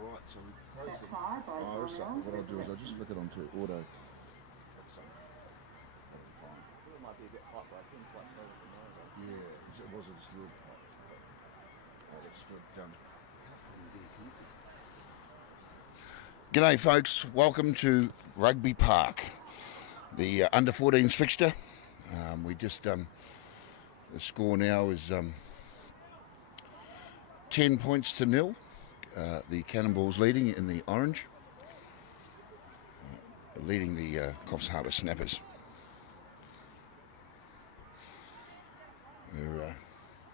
Right, so we close them. Oh, so what I'll do is I'll just flick it onto auto. That's that'll be fine. It might be a bit hot, but I couldn't quite tell at the moment. Yeah, it was just a little bit hot. Extra jump. G'day folks, welcome to Rugby Park, the under 14's fixture. The score now is 10 points to nil. The Cannonballs leading in the orange, leading the Coffs Harbour Snappers.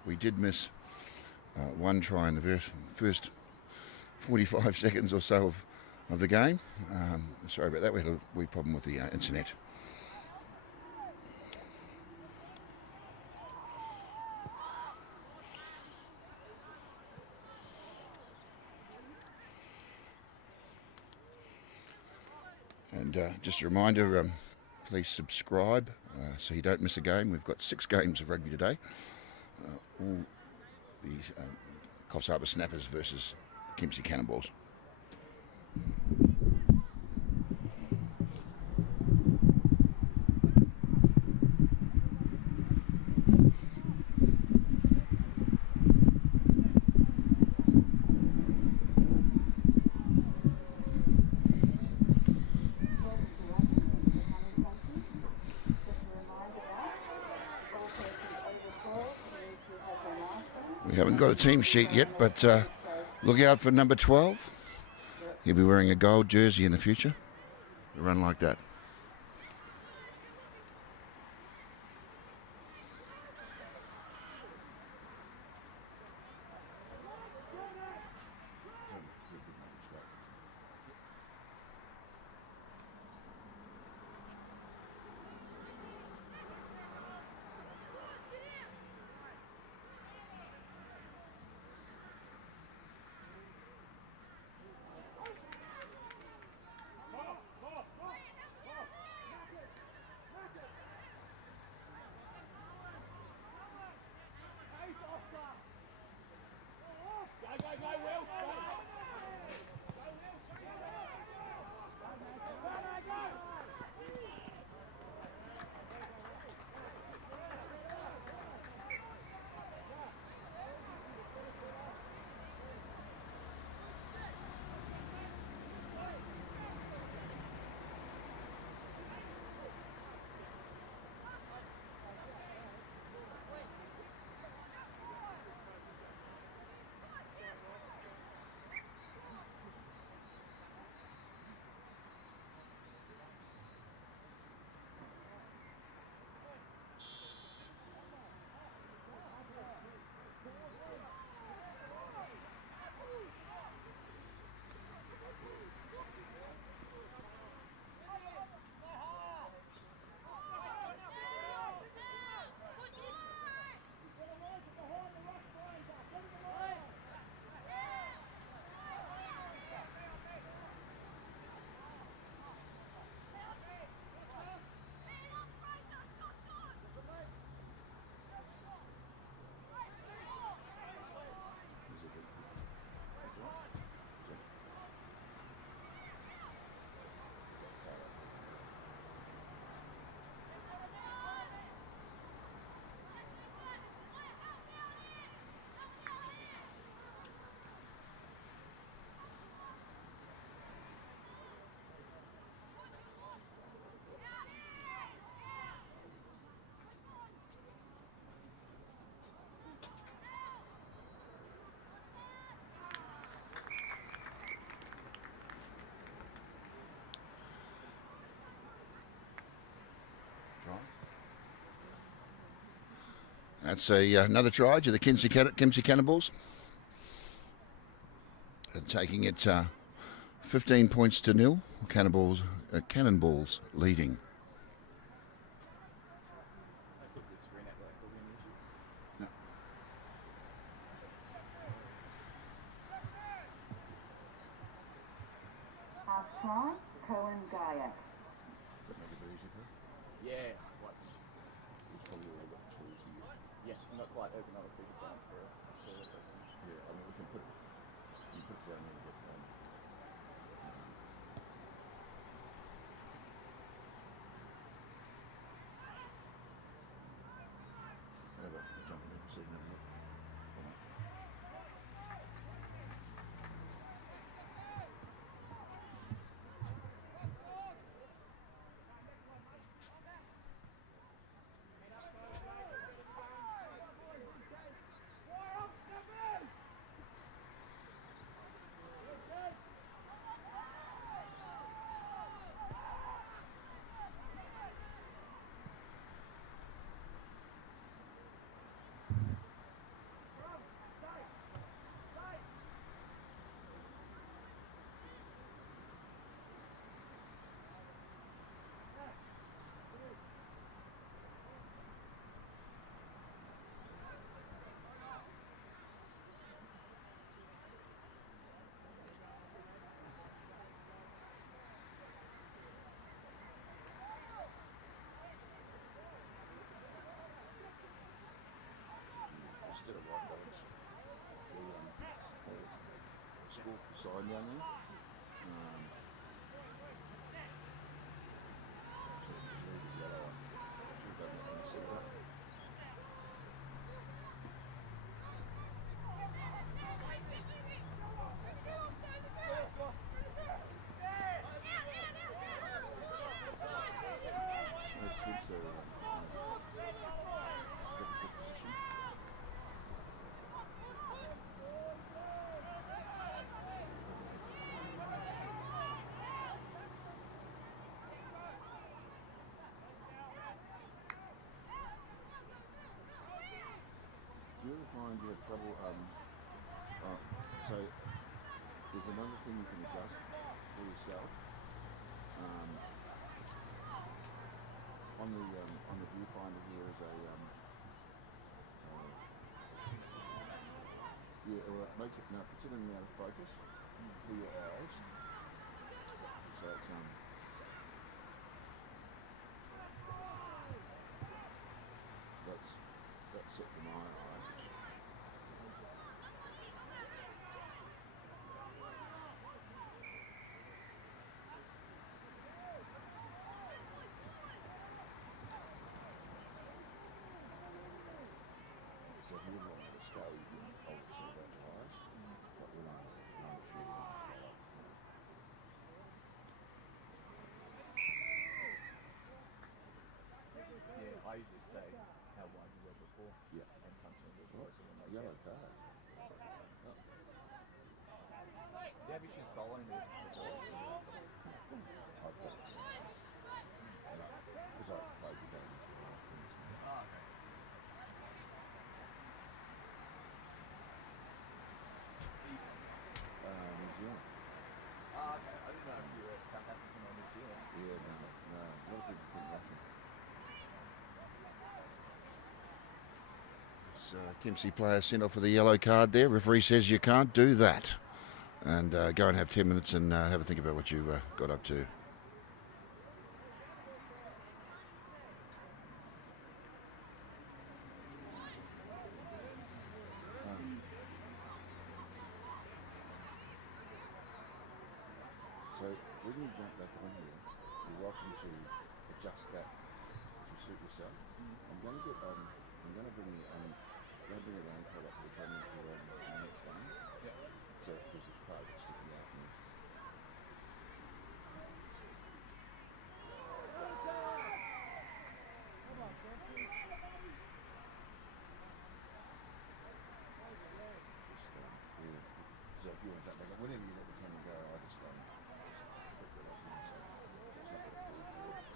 We did miss one try in the first 45 seconds or so of the game. Sorry about that, we had a wee problem with the internet. And just a reminder, please subscribe so you don't miss a game. We've got 6 games of rugby today. All the Coffs Harbour Snappers versus Kempsey Cannonballs. We haven't got a team sheet yet, but look out for number 12. He'll be wearing a gold jersey in the future. A run like that. That's another try to the Kempsey Cannonballs. Taking it 15 points to nil. Cannonballs leading. Yeah, it's probably a little bit tall for you. Yes, not quite open up a bigger sound for a taller person. Yeah, I mean we can put it down a little bit. sign down there. Those kids are very good position. Do you ever find you have trouble? So there's another thing you can adjust for yourself. On the viewfinder here is a yeah, or it makes it now puts it in out of focus for your eyes. So it's that's set for my eye. So if you want to scale, you can obviously that high, but when I'm shooting. Yeah, I usually stay how wide you were before. Yeah. And punch in a bit Oh, closer than they yellow get. card. Oh. Yeah, have issues following me before? I've got it. Because I played the game for Kingston. Oh, okay. New Zealand. Oh, okay. I didn't know if you were South African or New Zealand. Yeah, no. A lot of people think Russian. Kempsey player sent off with a yellow card there. Referee says you can't do that. And go and have 10 minutes and have a think about what you got up to. So when you jump back on here, you're welcome to adjust that to suit yourself. I'm going to bring it around quite up to the camera for the next game. Yeah. So because it's part of it sticking out. So if you want to jump back up, whenever you let the camera go, I just flip it off and so it's not going to fall forward.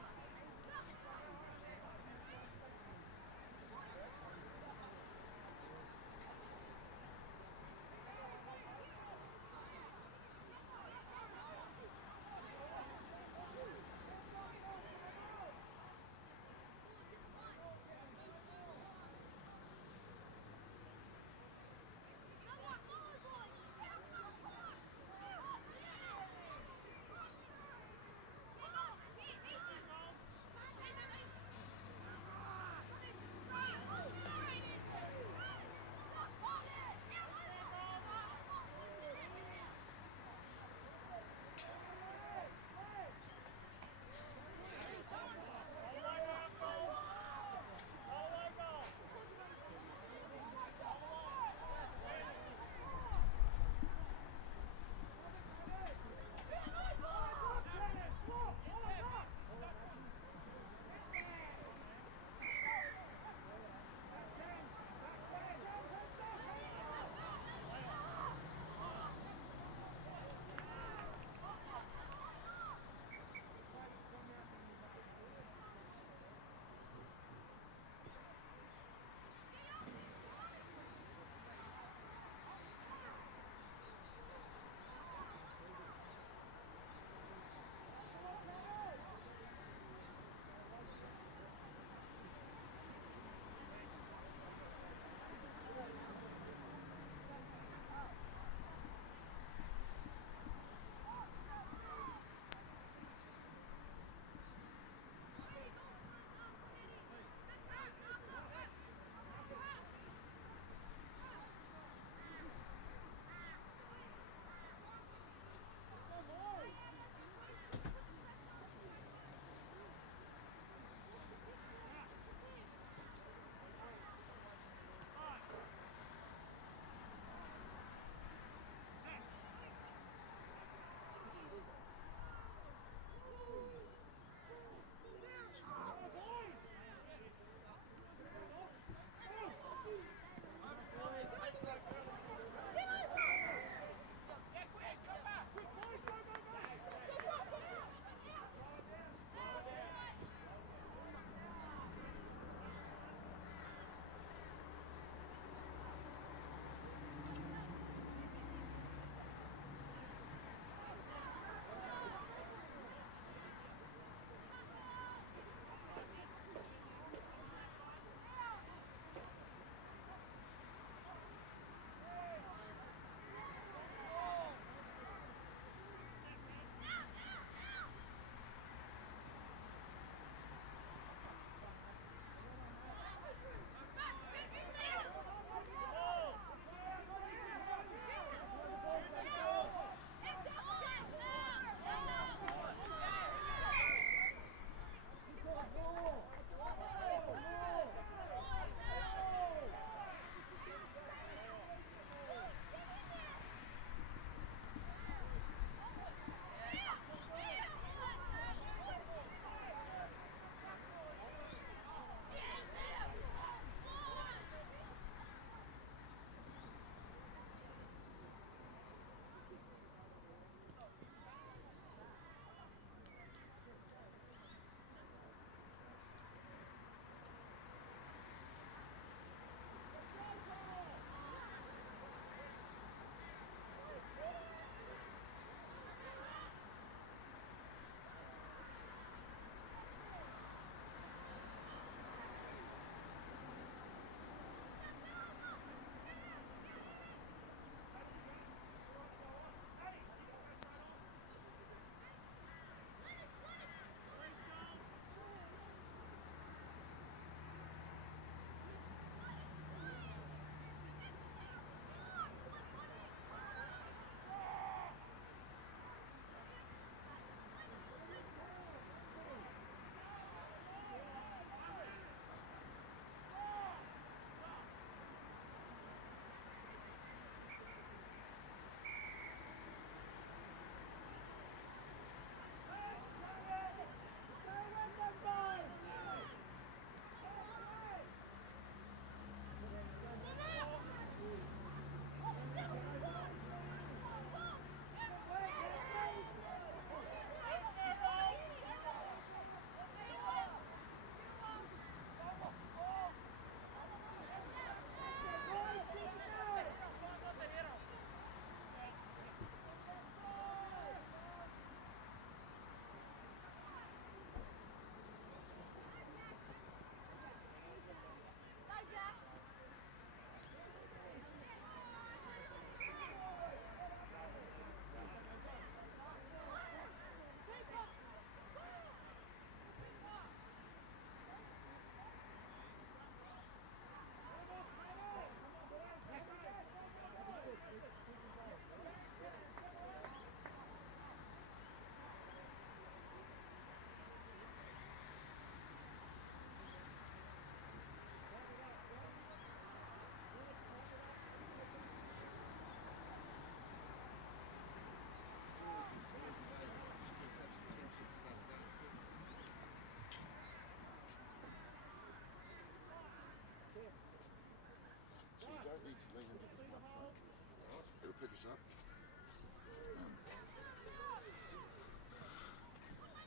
pick us up.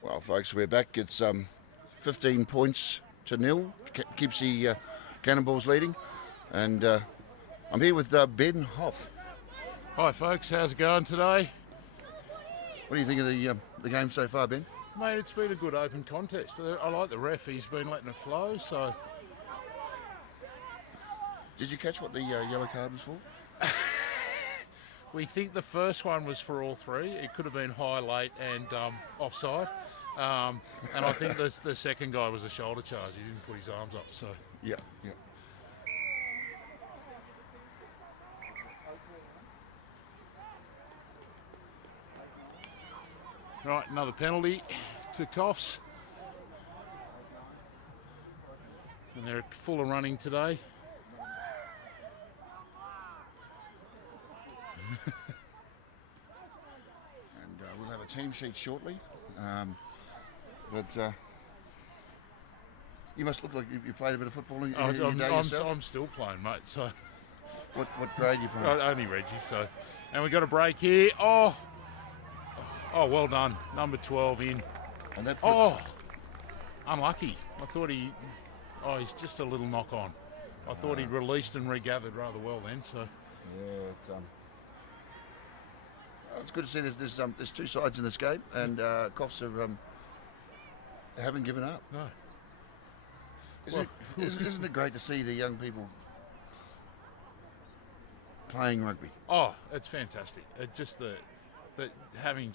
Well, folks, we're back. It's 15 points to nil. Kempsey Cannonballs leading, and I'm here with Ben Hoff. Hi folks, how's it going today? What do you think of the game so far, Ben? Mate, it's been a good open contest. I like the ref, he's been letting it flow, so... Did you catch what the yellow card was for? We think the first one was for all three. It could have been high, late and offside. And I think the second guy was a shoulder charge. He didn't put his arms up, so... Yeah. Right, another penalty to Coffs. And they're full of running today. And we'll have a team sheet shortly. But you must look like you played a bit of football in your day yourself. I'm still playing, mate, so... What grade are you playing? Only Reggie, so... And we've got a break here. Oh, well done. Number 12 in. And that Unlucky. I thought he's just a little knock on. I thought he'd released and regathered rather well then, so... Yeah, it's good to see there's two sides in this game, and Coffs haven't given up. No. Isn't it great to see the young people playing rugby? Oh, it's fantastic. It just that having,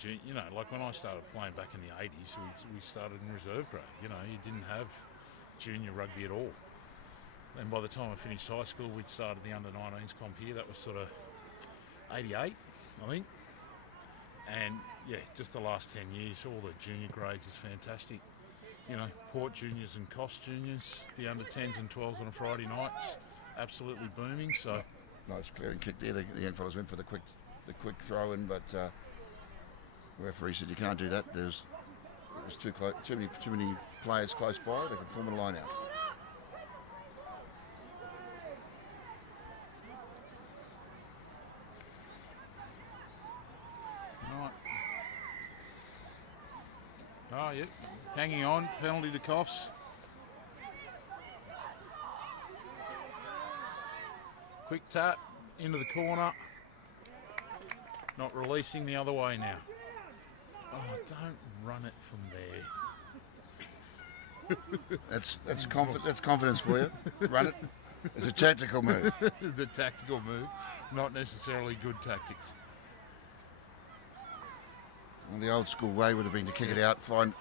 like when I started playing back in the 80s, we started in reserve grade. You didn't have junior rugby at all. And by the time I finished high school, we'd started the under-19s comp here. That was sort of 88, I think. And yeah, just the last 10 years, all the junior grades is fantastic. Port juniors and Coffs juniors, the under-10s and 12s on a Friday nights, absolutely booming. So nice clearing kick there. The young fellas went for the quick throw in, but the referee said you can't do that. It was too close, too many players close by. They could form a line out. Right. Oh, yeah. Hanging on. Penalty to Coffs. Quick tap into the corner. Not releasing the other way now. Oh, don't run it from there. That's confidence for you. Run it. It's a tactical move. It's a tactical move, not necessarily good tactics. Well, the old school way would have been to kick it out, fine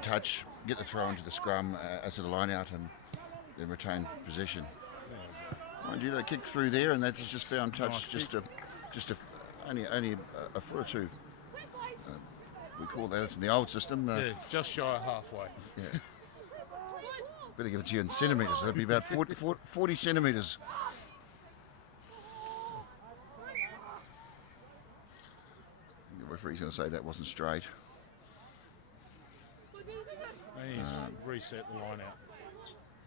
touch, get the throw into the scrum, to the line out, and then retain possession. Mind you, they kick through there, and that's just found touch, nice only a foot or two. We call that. It's in the old system. Yeah, just shy of halfway. Yeah. Better give it to you in centimetres. That'd be about 40 centimetres. The referee's going to say that wasn't straight. He's reset the line out.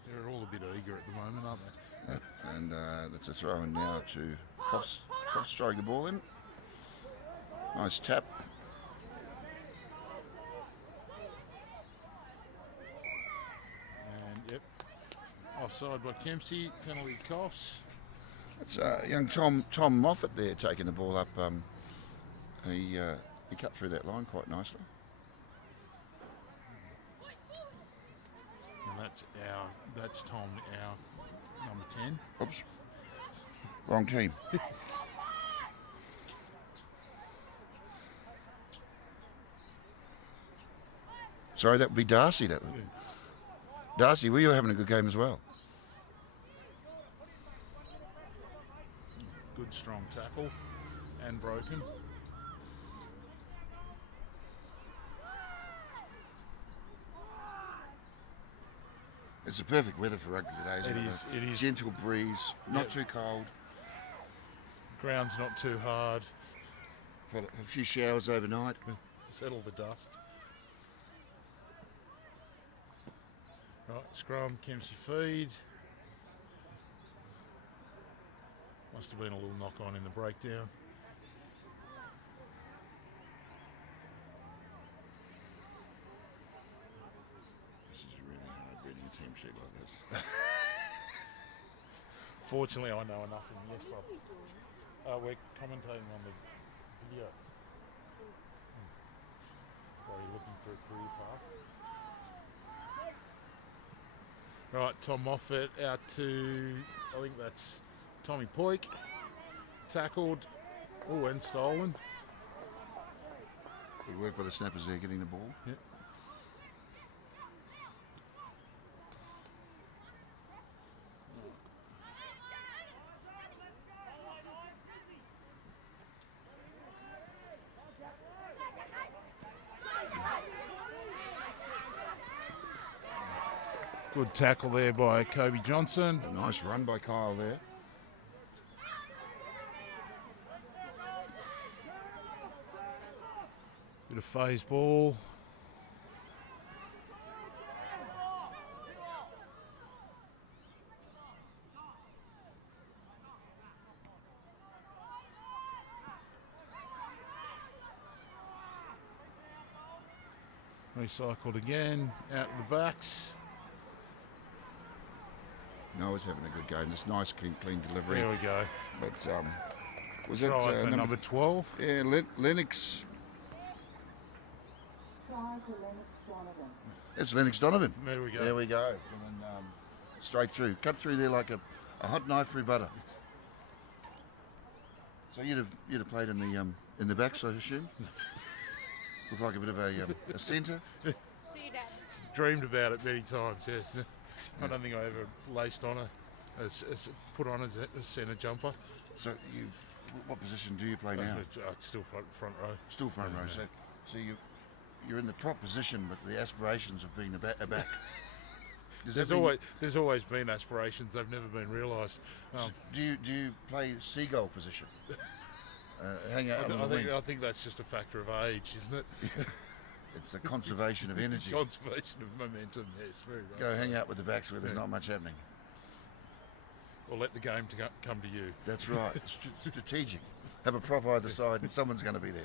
They're all a bit eager at the moment, aren't they? Yeah. And that's a throw in now to Coffs. Coffs throwing the ball in. Nice tap. And yep, offside by Kempsey, penalty Coffs. It's young Tom Moffat there taking the ball up. He cut through that line quite nicely. And that's Tom, our number 10. Oops, wrong team. Sorry, that would be Darcy. Darcy, were you having a good game as well? Good strong tackle and broken. It's the perfect weather for rugby today, isn't it? It is. Gentle breeze, not too cold. Ground's not too hard. Had a few showers overnight. Settle the dust. Right, scrum, Kempsey feed. Must have been a little knock on in the breakdown. This is really hard reading a team sheet like this. Fortunately, I know enough. And yes, Rob. We're commentating on the video. Are you looking for a career path? Right, Tom Moffat out to, I think that's Tommy Poik. Tackled. Oh, and stolen. Good work by the snappers there getting the ball. Yep. Good tackle there by Kobe Johnson. A nice run by Kyle there. Bit of phase ball. Recycled again, out to the backs. Noah's having a good game. This nice, clean delivery. There we go. But was Try it for number 12? Yeah, Lennox. It's Lennox Donovan. There we go. There we go. And then, straight through. Cut through there like a hot knife through butter. So you'd have played in the backs, I assume? Looked like a bit of a centre. Dreamed about it many times, yes. I don't think I ever laced on put on a centre jumper. So what position do you play now? It's still front row. Still front row. So you're in the prop position, but the aspirations of being a back. There's always been aspirations. They've never been realised. So do you play seagull position? Hang out on the wing. I think that's just a factor of age, isn't it? It's a conservation of energy. Conservation of momentum, yes, very right. Go hang out with the backs where there's not much happening. Or let the game come to you. That's right. Strategic. Have a prop either side and someone's going to be there.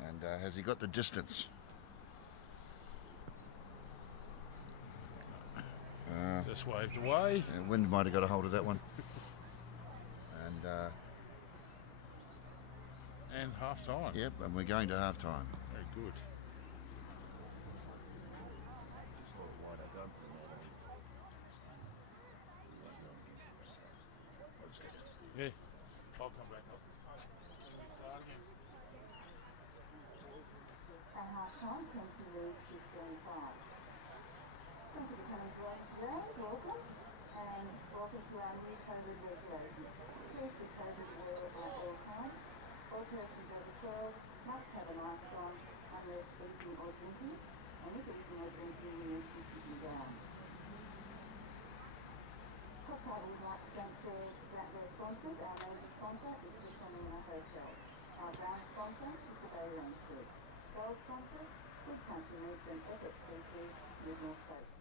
Yeah. And has he got the distance? Just waved away. Wind might have got a hold of that one. And half time. Yep, and we're going to half time. Very good. Yeah. I'll come back up. Start again. At half-time, Kempsey leads 15-5. Thank you for coming to us today. Welcome. And welcome to our new COVID regulations. Here's the COVID rule at all times. All persons over 12 must have a mask on unless eating or drinking. And if eating or drinking, we need to sit you down. Coffs Harbour would like to thank their sponsors. Our major sponsor is the Cannon Hotel. Our brand sponsor is the Bay Range Group. World sponsor, Good Country Meats and Epic Seafood, New North Coast.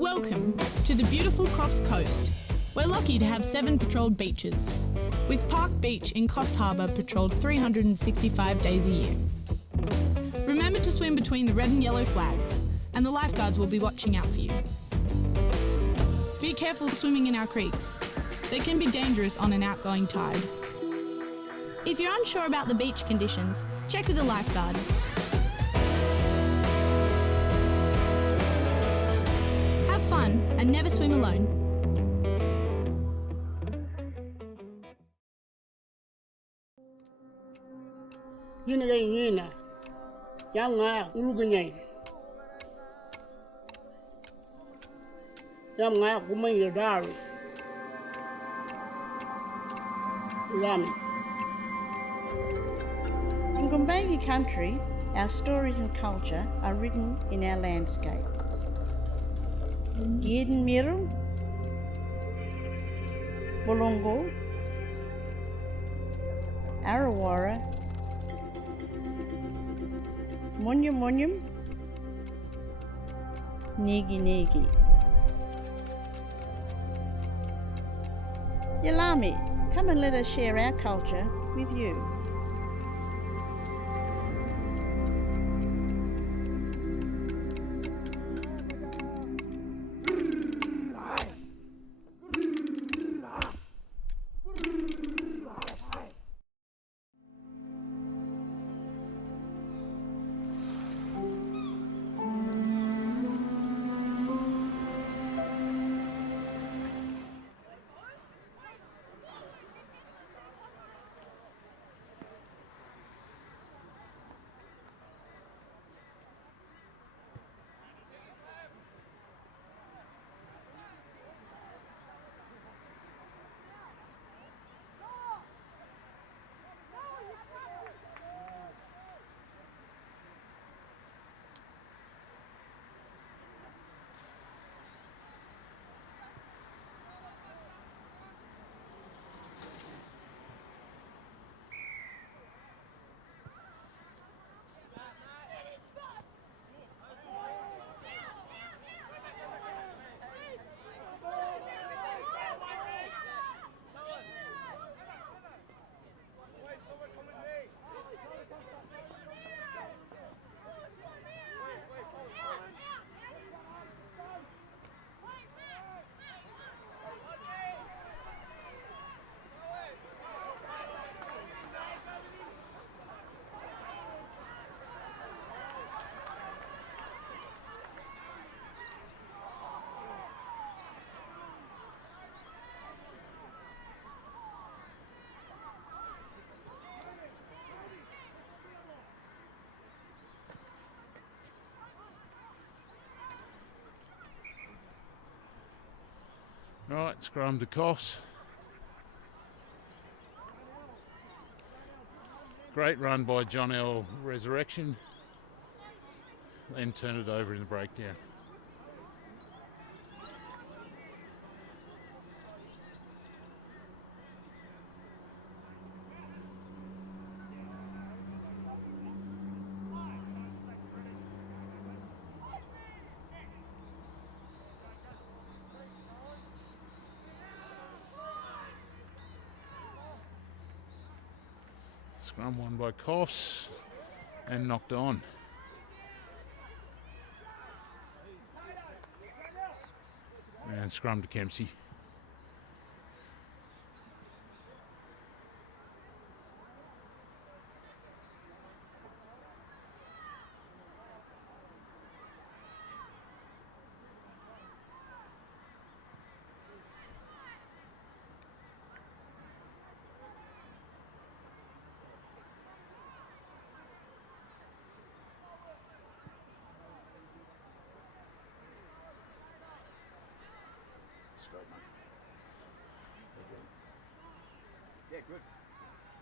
Welcome to the beautiful Coffs Coast. We're lucky to have 7 patrolled beaches, with Park Beach in Coffs Harbour patrolled 365 days a year. Remember to swim between the red and yellow flags, and the lifeguards will be watching out for you. Be careful swimming in our creeks. They can be dangerous on an outgoing tide. If you're unsure about the beach conditions, check with a lifeguard. Have fun and never swim alone. In Gumbayi country, our stories and culture are written in our landscape. Giden Miru, Bolongo, Arawara, Munyum Munyum, Nigi Nigi. Yalami, come and let us share our culture with you. Right, scrum to Coffs. Great run by John L. Resurrection. Then turn it over in the breakdown. Scrum won by Coffs and knocked on. And scrum to Kempsey. Straight, mate. Yeah, good.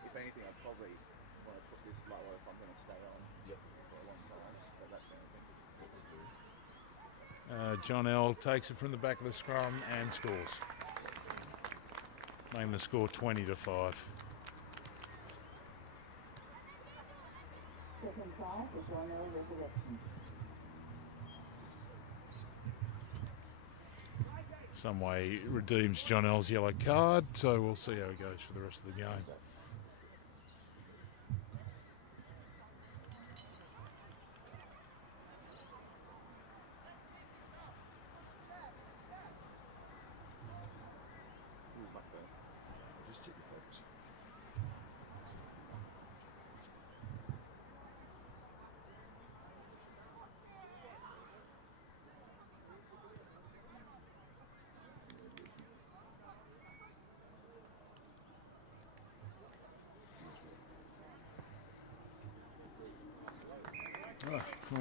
If anything, I'd probably want to put this lower if I'm going to stay on for a long time. But that's anything. John L. takes it from the back of the scrum and scores. Making the score 20-5. Second try for John L. Resurrection. some way redeems John L's yellow card. So we'll see how he goes for the rest of the game. Just check your focus.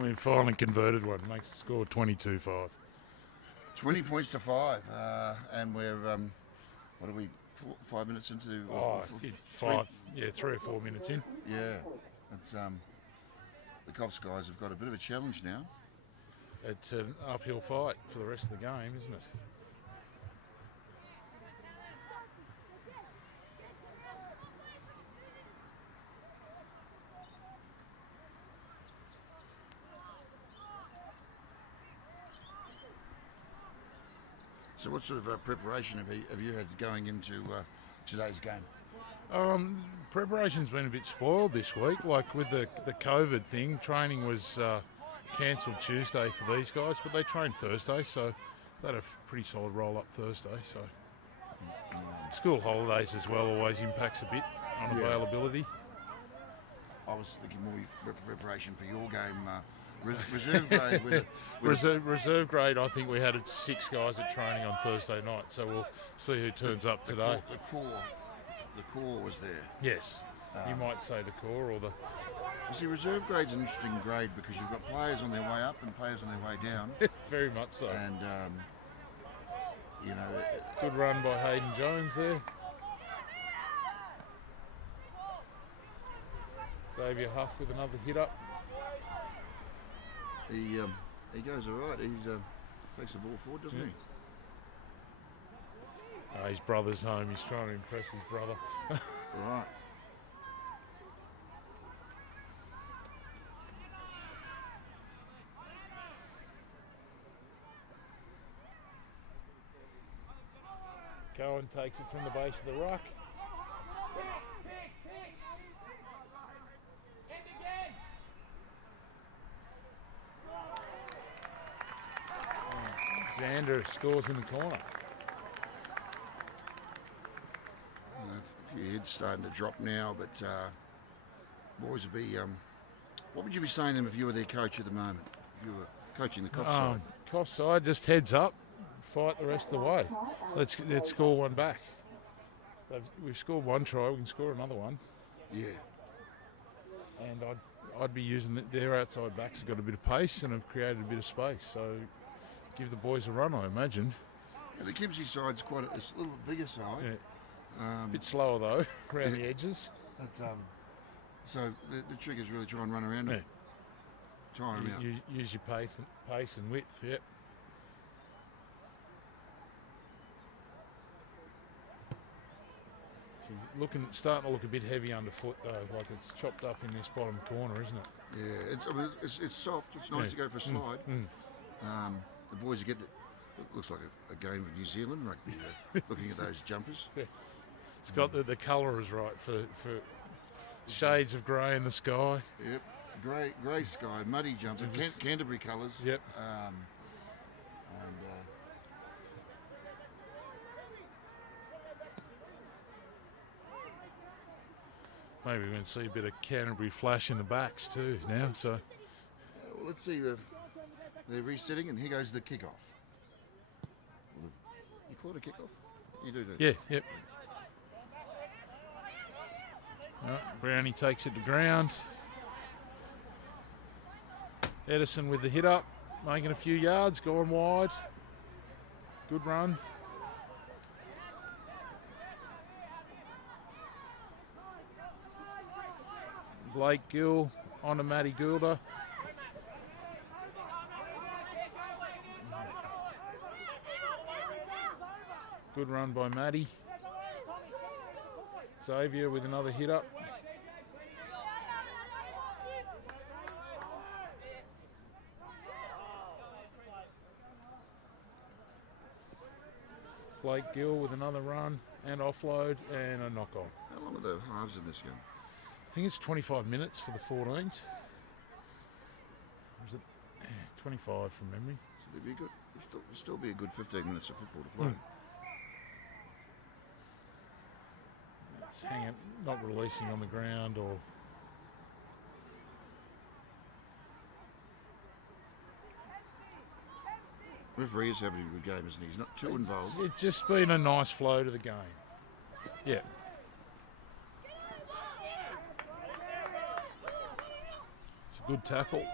We finally converted one. Makes the score 22-5. 20 points to 5, and we're what are we? 5 minutes into? Three or 4 minutes in. Yeah, it's the Coffs guys have got a bit of a challenge now. It's an uphill fight for the rest of the game, isn't it? So what sort of preparation have you had going into today's game? Preparation's been a bit spoiled this week. Like with the COVID thing, training was cancelled Tuesday for these guys, but they trained Thursday, so they had a pretty solid roll up Thursday. So school holidays as well always impacts a bit on availability. I was thinking more preparation for your game. Reserve grade. Reserve grade, I think we had 6 guys at training on Thursday night, so we'll see who turns up today. The core was there. Yes, you might say the core or the... You see, reserve grade's an interesting grade because you've got players on their way up and players on their way down. Very much so. And, good run by Hayden Jones there. Xavier Huff with another hit up. He goes all right. He takes the ball forward, doesn't he? His brother's home. He's trying to impress his brother. Right. Cohen takes it from the base of the ruck. Xander scores in the corner. A few heads starting to drop now, but boys would be. What would you be saying to them if you were their coach at the moment? If you were coaching the Coffs side? Coffs side, just heads up, fight the rest of the way. Let's score one back. We've scored one try, we can score another one. Yeah. And I'd be using their outside backs have got a bit of pace and have created a bit of space. So give the boys a run, I imagine. Yeah, the Kempsey side's quite it's a little bit bigger side. Yeah. A bit slower though, around the edges. But, so the trick is really try and run around it. Tire them out. Use your pace and width, yep. She's starting to look a bit heavy underfoot though, like it's chopped up in this bottom corner, isn't it? Yeah, it's soft. It's nice to go for a slide. The boys are getting it. Looks like a game of New Zealand rugby. Looking at those jumpers. Yeah. It's got the colour is right for shades of grey in the sky. Yep, grey sky, muddy jumper, Canterbury colours. Yep. Maybe we're going to see a bit of Canterbury flash in the backs too now. So well, let's see they're resetting, and here goes the kick-off. You call it a kick-off? You do. Yeah, yep. Right, Brownie takes it to ground. Edison with the hit up, making a few yards, going wide. Good run. Blake Gill on to Matty Goulder. Good run by Matty. Xavier with another hit up. Blake Gill with another run and offload and a knock on. How long are the halves in this game? I think it's 25 minutes for the 14s. Or is it 25 from memory? So it'd be good. It'll still be a good 15 minutes of football to play. It's hanging, not releasing on the ground or... Referee is having a good game, isn't he? He's not too involved. It's just been a nice flow to the game. Yeah. It's a good tackle.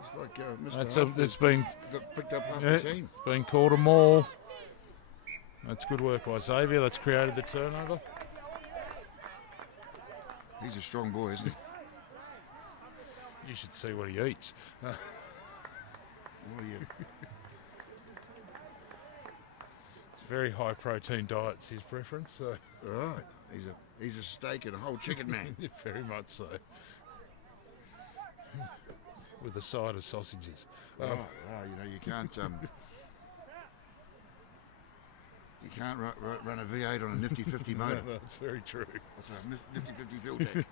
It's like Mr. It's been got picked up half the team. Been called a maul. That's good work by Xavier. That's created the turnover. He's a strong boy, isn't he? You should see what he eats. Oh, yeah. It's very high protein diet's his preference. So. Right. He's a steak and a whole chicken man. Very much so. With a side of sausages. You know, you can't run a V8 on a nifty 50 motor. That's very true. That's a nifty 50 fuel tank.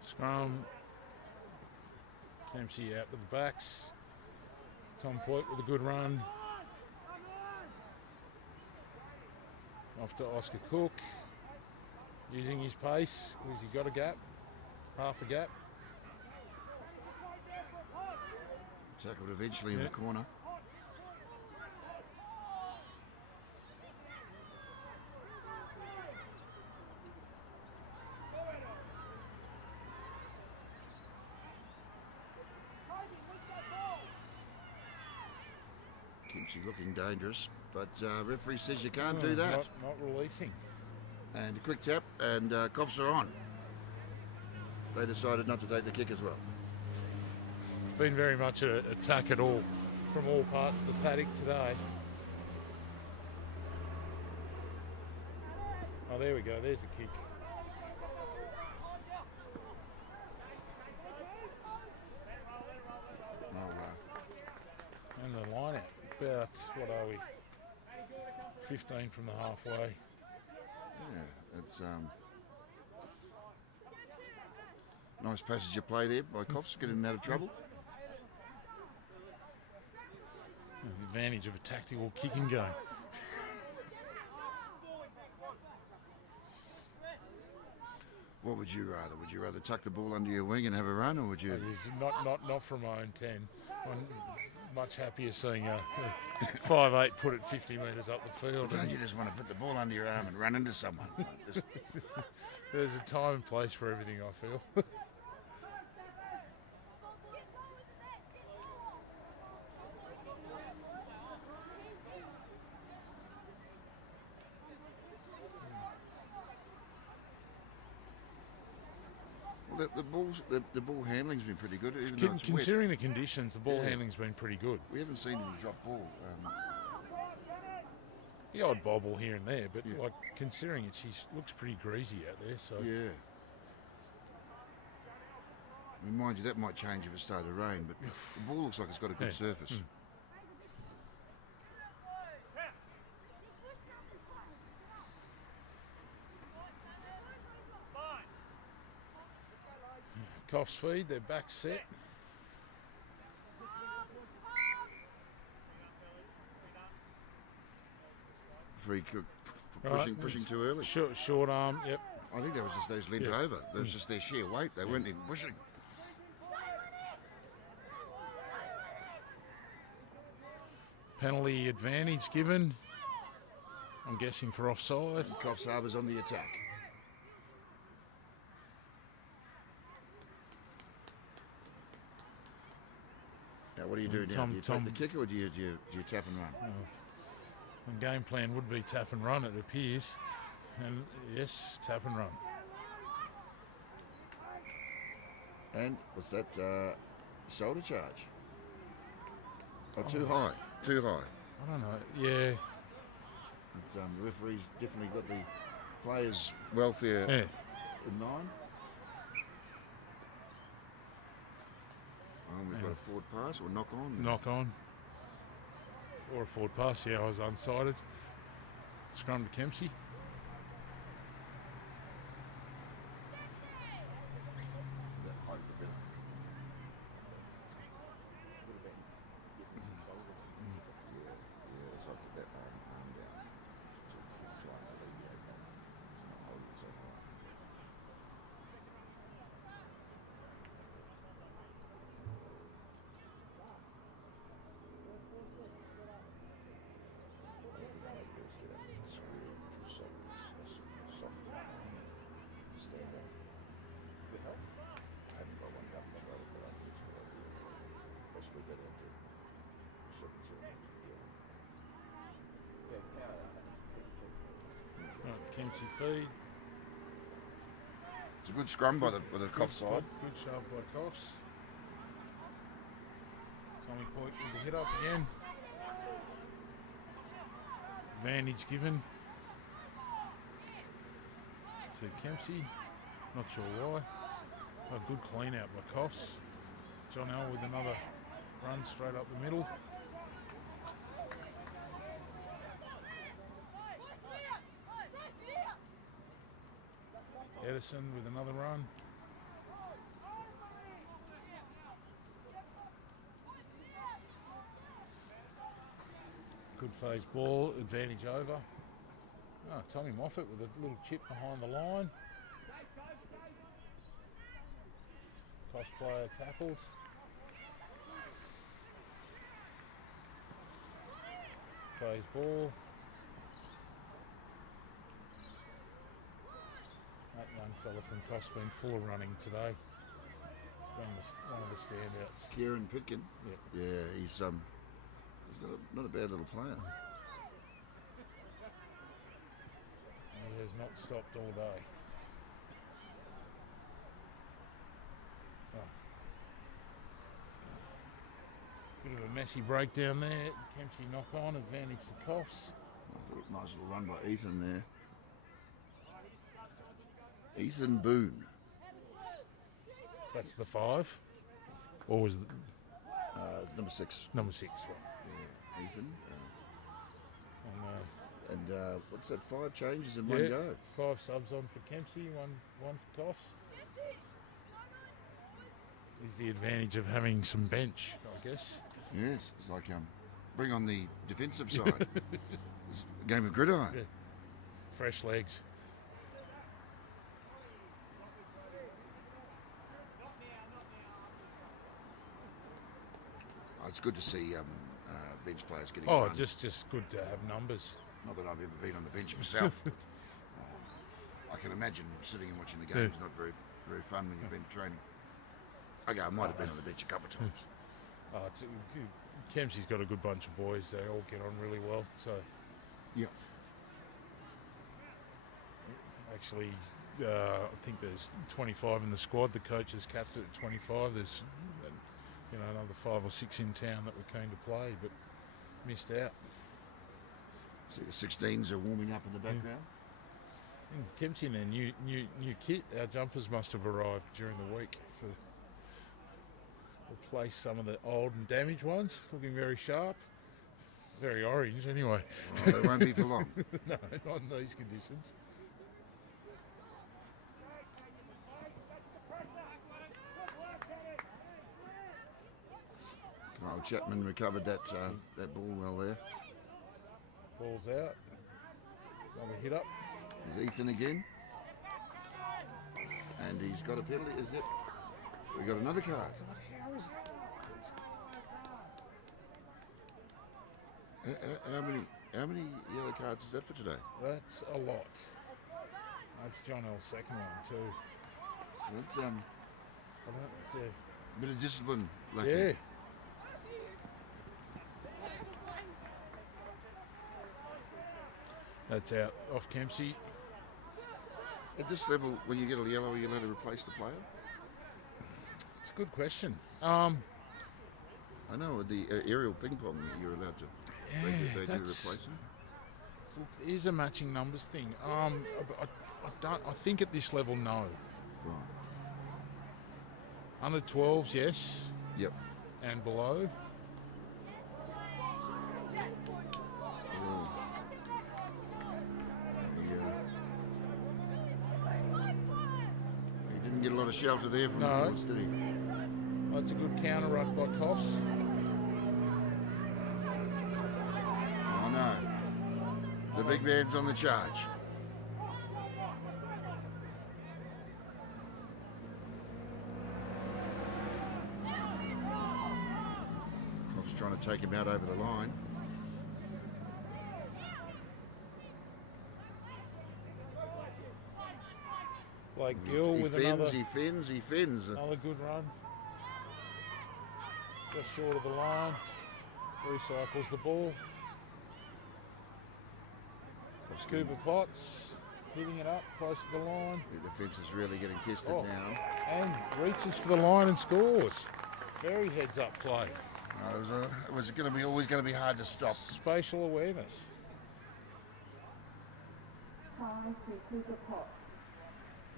Scrum. Kempsey out with the backs. Tom Poit with a good run. Off to Oscar Cook. Using his pace. Has he got a gap? Half a gap. Tackled eventually in the corner. Kempsey looking dangerous, but referee says you can't do that. Not releasing. And a quick tap, and Coffs are on. They decided not to take the kick as well. Been very much an attack at all from all parts of the paddock today. Oh, there we go. There's the kick. And the line out. About, what are we? 15 from the halfway. Yeah, it's nice passage of play there by Coffs, getting out of trouble. The advantage of a tactical kicking game. What would you rather? Would you rather tuck the ball under your wing and have a run, or would you? Not from my own 10. I'm much happier seeing a 5'8" put it 50 metres up the field. Don't you just want to put the ball under your arm and run into someone? There's a time and place for everything, I feel. Well, the ball handling's been pretty good. Even though it's Considering wet. the conditions, the ball handling's been pretty good. We haven't seen any drop ball. The odd bobble here and there, but like considering it, she looks pretty greasy out there. So yeah. I mean, mind you, that might change if it started to rain, but the ball looks like it's got a good surface. Coffs feed, they're back set. Free kick, pushing too early. Short arm, yep. I think that was just those leant over. That was just their sheer weight. They weren't even pushing. Penalty advantage given. I'm guessing for offside. And Coffs Harbour's on the attack. Now, what do you do now? Do you take the kick or do you tap and run? The game plan would be tap and run, it appears. And yes, tap and run. And what's that? Shoulder charge. Oh, too high. Too high. I don't know. Yeah. It's, the referee's definitely got the players' welfare in mind. We've got a forward pass or knock on. Knock on. Or a forward pass, yeah, I was unsighted. Scrum to Kempsey. Kempsey feed. It's a good scrum by the Coffs side. Good shove by Coffs. Tommy Point with the hit up again. Advantage given to Kempsey. Not sure why. A good clean out by Coffs. John L with another run straight up the middle. Edison with another run. Good phase ball, advantage over. Oh, Tommy Moffat with a little chip behind the line. Coffs player tackled. Phase ball. That young fella from Coffs been full of running today. He's been one of the standouts. Kieran Pitkin. Yeah. Yeah, he's not a bad little player. He has not stopped all day. Oh. Bit of a messy breakdown there. Kempsey knock on, advantage to Coffs. Nice little run by Ethan there. Ethan Boone. That's the 5. Or was it Number 6. number 6? Right. Yeah, Ethan. And, And what's that? 5 changes in one go. 5 subs on for Kempsey, one for Coffs. Is the advantage of having some bench, I guess. Yes, it's like bring on the defensive side. It's a game of gridiron. Yeah. Fresh legs. It's good to see bench players getting Oh, run. just good to have numbers. Not that I've ever been on the bench myself. But, I can imagine sitting and watching the game is not very fun when you've been training. Okay, I might have been on the bench a couple of times. Kempsey's got a good bunch of boys. They all get on really well. So, Yeah. actually, I think there's 25 in the squad. The coach has capped it at 25. There's another 5 or 6 in town that were keen to play, but missed out. See the 16s are warming up in the background. Kempsey in their new kit. Our jumpers must have arrived during the week for replace some of the old and damaged ones. Looking very sharp, very orange. Anyway, Well, it won't be for long. no, not in these conditions. Kyle Chapman recovered that ball well there. Ball's out. Another hit up. There's Ethan again. And he's got a penalty, is it? We got another card. How many yellow cards is that for today? That's a lot. That's John L's second one too. That's I don't, a bit of discipline. Lucky. yeah. That's out off Kempsey. At this level, when you get a yellow, are you allowed to replace the player? It's a good question. I know with the aerial ping pong, you're allowed to. They do replace him. It is a matching numbers thing. I think at this level, no. Right. Under 12s, yes. Yep. And below. He didn't get a lot of shelter there from the forwards, did he? That's a good counter ruck by Coffs. Oh no. The big man's on the charge. Coffs trying to take him out over the line. Like Gill with another He fins. another good run. Just short of the line. Recycles the ball. Scuba Potts hitting it up close to the line. The defence is really getting tested now. And reaches for the line and scores. Very heads up play. It was always going to be hard to stop. Spatial awareness.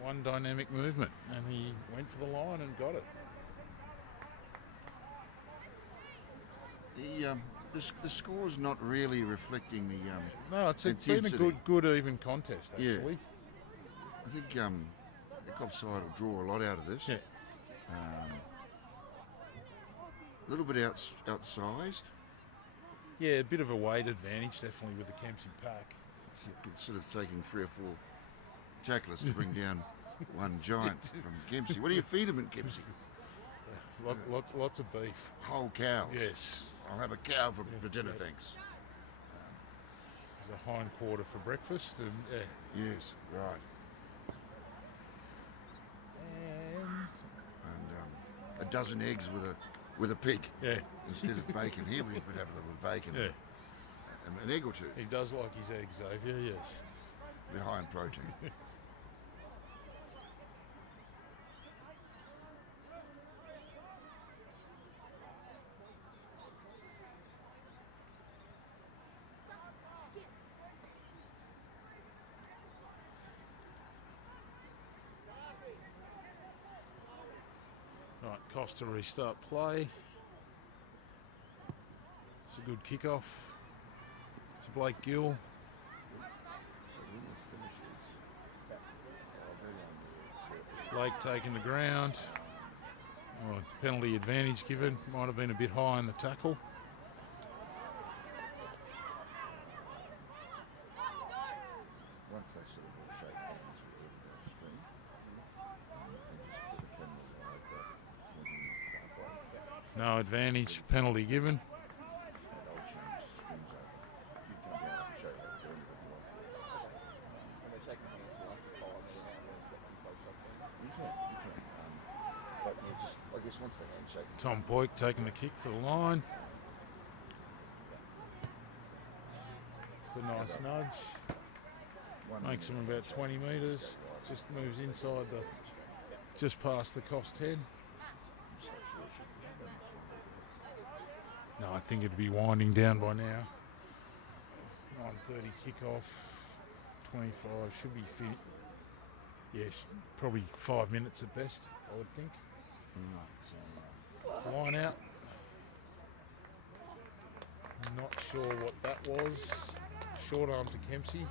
One dynamic movement, and he went for the line and got it. The score's not really reflecting the No, it's been intensity. a good even contest actually. I think the Coffs side will draw a lot out of this. Yeah. A little bit outsized. Yeah, a bit of a weight advantage definitely with the Kempsey pack. It's sort of taking 3 or 4 tacklers to bring down one giant from Kempsey. What do you feed them in Kempsey? Lots of beef. Whole cows. Yes. I'll have a cow for dinner, thanks. There's a hind quarter for breakfast, and Yes, right. and A dozen eggs with a pig. yeah, Instead of bacon here, we would have a little bacon yeah. and an egg or two. He does like his eggs, Xavier. Yes. They're high in protein. Right, Coffs to restart play. It's a good kickoff to Blake Gill. Blake taking the ground. Oh, penalty advantage given. Might have been a bit high in the tackle. Once they sort of all shake hands with the stream, and just put a camera like that, halfway, No advantage, penalty given. and I'll change the strings over. You come down and show how to do it if you want. When they're shaking hands, you like to follow them around and get some close shots in. You can. But yeah, just I guess once the handshake. Tom Poik taking the kick for the line. It's a nice nudge. Makes him about 20 metres. Just moves inside just past the Coffs 10. No, I think it'd be winding down by now. 9:30 kickoff. 25 should be fit. Yes, probably 5 minutes at best, I would think. Line out. Not sure what that was. Short arm to Kempsey.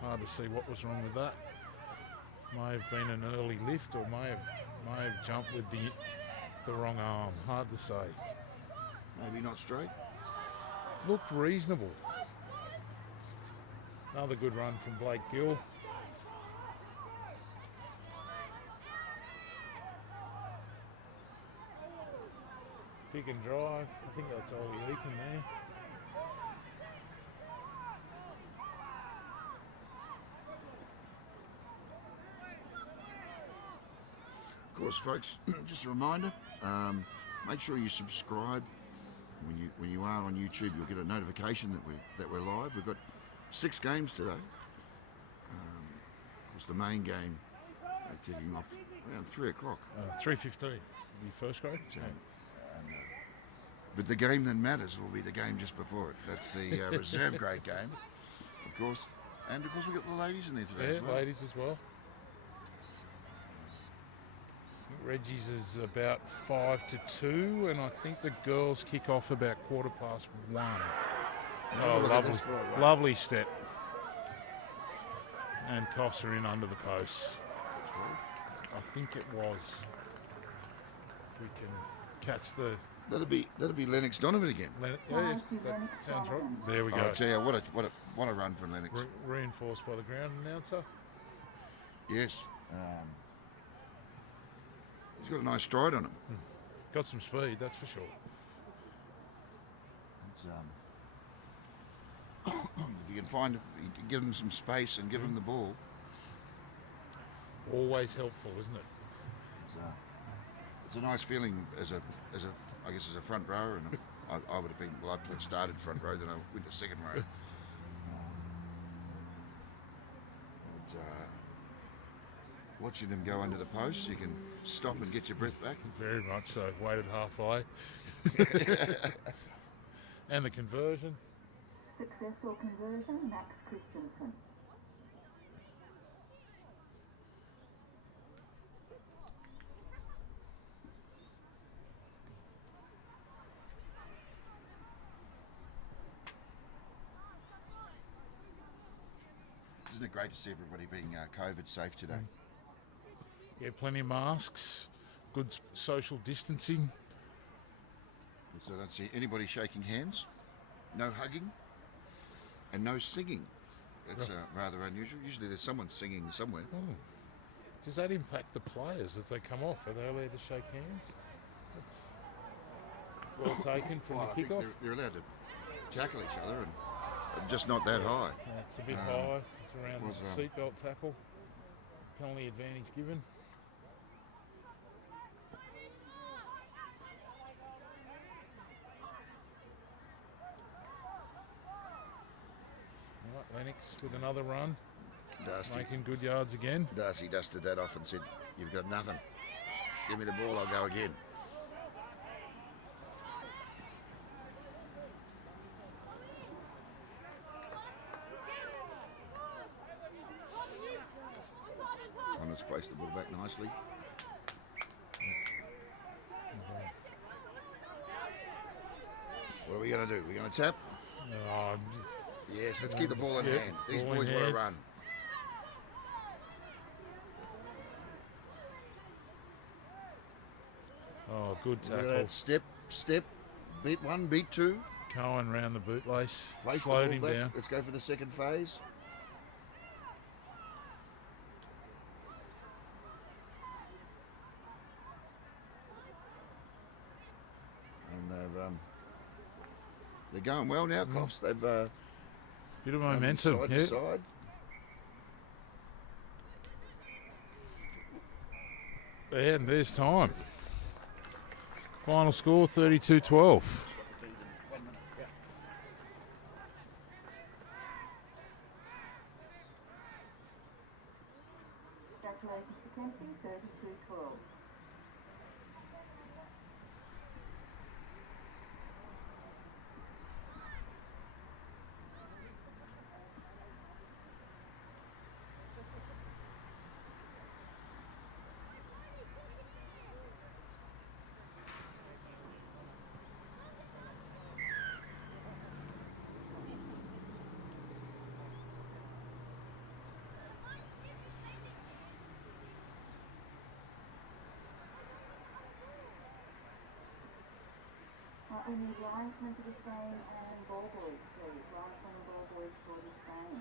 Hard to see what was wrong with that. May have been an early lift, or may have jumped with the wrong arm. Hard to say. Maybe not straight. Looked reasonable. Another good run from Blake Gill. Pick and drive. I think that's Ollie Eakin there. Of course, folks, just a reminder, make sure you subscribe. When you are on YouTube, you'll get a notification that we're live. We've got 6 games today. Of course, the main game kicking off around 3 o'clock. 3:15. The first grade. So, But the game that matters will be the game just before it. That's the reserve grade game, of course. And of course we've got the ladies in there today as well. Ladies as well. Reggie's is about 5-2, and I think the girls kick off about 1:15. Oh, lovely, lovely step. And Coffs are in under the posts. 12. I think it was. If we can catch the... That'll be Lennox Donovan again. Yeah, that sounds right. There we go. I'll tell you what a run from Lennox. Reinforced by the ground announcer. Yes. He's got a nice stride on him. Got some speed, that's for sure. It's, if you can give him some space and give him the ball. Always helpful, isn't it? It's a nice feeling as a front rower, and I would have been, well, I started front row, then I went to second row. Watching them go under the post, you can stop and get your breath back. Very much so. Waited halfway. And the conversion. Successful conversion, Max Christensen. Isn't it great to see everybody being COVID safe today? Yeah, plenty of masks, good social distancing. So I don't see anybody shaking hands, no hugging, and no singing. That's rather unusual. Usually there's someone singing somewhere. Oh. Does that impact the players as they come off? Are they allowed to shake hands? That's well taken from I the think kickoff. they're allowed to tackle each other, and just not that high. It's a bit high. It's around the seatbelt tackle. Penalty advantage given. Lennox with another run, Darcy. making good yards again. Darcy dusted that off and said, "You've got nothing. Give me the ball, I'll go again." Connor's placed the ball back nicely. What are we going to do? We're going to tap? Yes, let's keep the ball in hand. These ball in boys want to hand. run. Oh, good Look at tackle. that. Step. Beat one, beat two. Cohen round the bootlace. Place the Slowed ball him back. down. Let's go for the second phase. And they're going well now, Coffs. They've Bit of momentum. side Yeah. to side. And there's time. Final score 32-12. Congratulations to Kempsey, 32-12. We need linesmen to the same and ball boys, please. Linesmen and ball boys for the same.